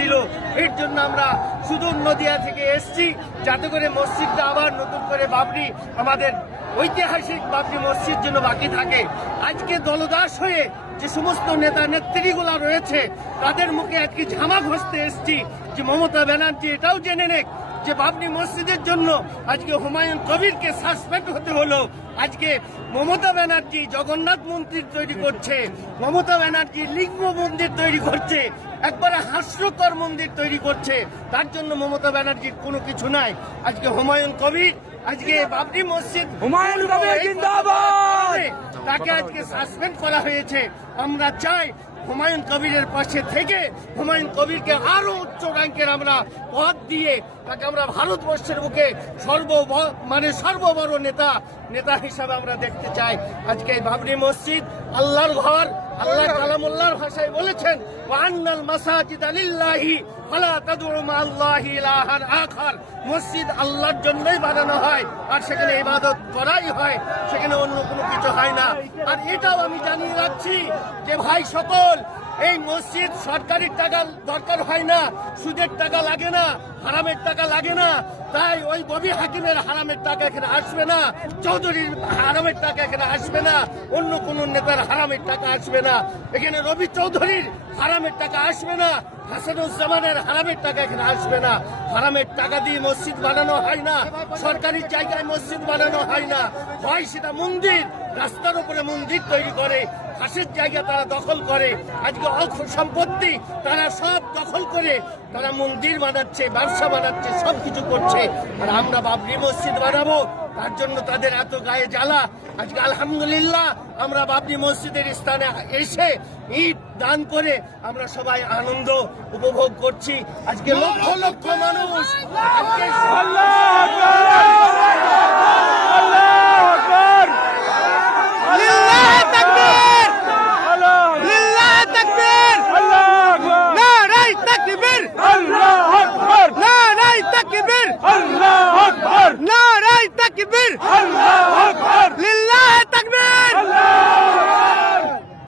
দিল। এর জন্য আমরা সুদূর নদিয়া থেকে এসছি। যাতে করে মসজিদটা আবার নতুন করে বাবরি, আমাদের ঐতিহাসিক বাবরি মসজিদ জন্য বাকি থাকে। আজকে দলদাস হয়ে যে সমস্ত নেতা নেত্রীগুলা রয়েছে, তাদের মুখে একটি ঝামা ঘষতে এসছি। যে মমতা ব্যানার্জি, এটাও জেনে নেয় যে বাবরি মসজিদের জন্য আজকে হুমায়ুন কবিরকে সাসপেন্ড হতে হলো। আজকে মমতা ব্যানার্জি জগন্নাথ মন্দির তৈরি করছে মমতা ব্যানার্জি লিঙ্গ মন্দির তৈরি করছে একবারে হাস্যকর মন্দির তৈরি করছে। তার জন্য মমতা ব্যানার্জির কোনো কিছু নাই। আজকে হুমায়ুন কবির আজকে বাবরি মসজিদ হুমায়ুন কবির জিন্দাবাদ! তাকে আজকে সাসপেন্ড করা হয়েছে। আমরা চাই হুমায়ুন কবিরের পাশে থেকে হুমায়ুন কবিরকে আরও উচ্চ র্যাঙ্কের আমরা পদ দিয়ে তাকে আমরা ভারতবর্ষের বুকে সর্ব মানে সর্ববড় নেতা নেতা হিসাবে আমরা দেখতে চাই। আজকে এই বাবরি মসজিদ আল্লাহর ঘর আল্লাহ কালামুল্লাহর ভাষায় বলেছেন ওয়ান্নাল মাসাজিদ আলিল্লাহি ফালা তাদউ মা আল্লাহি ইলাহান আখার। মসজিদ আল্লাহর জন্যই বানানো হয়, আর সেখানে ইবাদত করাই হয়, সেখানে অন্য কোনো হয় না। আর এটাও আমি জানিয়ে রাখছি যে ভাই সকল, এই মসজিদ সরকারি টাকা দরকার হয় না, সুদের টাকা লাগে না, হারামের টাকা লাগে না। তাই ওই ববি হাকিমের হারামের টাকা এখানে আসবে না, চৌধুরীর হারামের টাকা এখানে আসবে না, অন্য কোন নেতার হারামের টাকা আসবে না। এখানে রবি চৌধুরীর হারামের টাকা আসবে না, হাসানুজ্জামানের হারামের টাকা এখানে আসবে না। হারামের টাকা দিয়ে মসজিদ বানানো হয় না, সরকারি জায়গায় মসজিদ বানানো হয় না। হয় সেটা মন্দির রাস্তার উপরে মন্দির তৈরি করে ঘাসের জায়গা তারা দখল করে, আজকে অর্থ সম্পত্তি তারা সব দখল করে, তারা মন্দির বানাচ্ছে, ব্যবসা বানাচ্ছে সব কিছু করছে, আর আমরা বাবরি মসজিদ বানাবো, তার জন্য তাদের এত গায়ে জ্বালা। আজকে আলহামদুলিল্লাহ আমরা বাবরি মসজিদের স্থানে এসে ইট দান করে আমরা সবাই আনন্দ উপভোগ করছি। আজকে লক্ষ লক্ষ লিল্লাহ